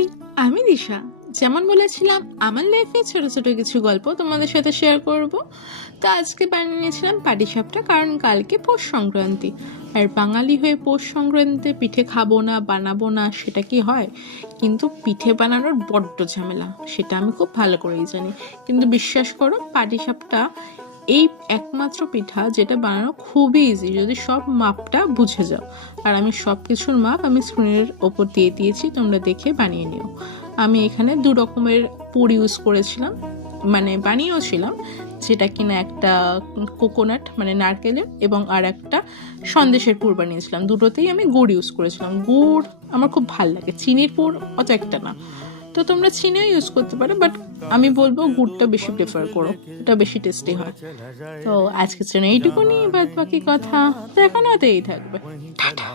High, আমি দিশা। যেমন বলেছিলাম আমার লাইফে ছোট ছোট কিছু গল্প তোমাদের সাথে শেয়ার করব। তো আজকে বানিয়ে নিয়েছিলাম পাটিসাপটা, কারণ কালকে পৌষ সংক্রান্তি। আর বাঙালি হয়ে পৌষ সংক্রান্তিতে পিঠে খাবো না, বানাবো না, সেটা কি হয়? কিন্তু পিঠে বানানোর বড্ড ঝামেলা, সেটা আমি খুব ভালো করেই জানি। কিন্তু বিশ্বাস করো, পাটিসাপটা এই একমাত্র পিঠা যেটা বানানো খুবই ইজি, যদি সব মাপটা বুঝে যাও। আর আমি সব কিছুর মাপ আমি স্ক্রিনের ওপর দিয়ে দিয়েছি, তোমরা দেখে বানিয়ে নিও। আমি এখানে দু রকমের পুর ইউজ করেছিলাম, মানে বানিয়েওছিলাম। যেটা কিনা একটা কোকোনাট মানে নারকেলের, এবং আর একটা সন্দেশের পুর বানিয়েছিলাম। দুটোতেই আমি গুড় ইউজ করেছিলাম। গুড় আমার খুব ভালো লাগে, চিনির পুর অত একটা না। তো তোমরা চিনিও ইউজ করতে পারো, বাট আমি বলবো গুড়টা বেশি প্রেফার করো, এটা বেশি টেস্টি হয়। তো আজকের জন্য এইটুকুনি, বাদ বাকি কথা দেখানোতেই থাকবে। টাটা।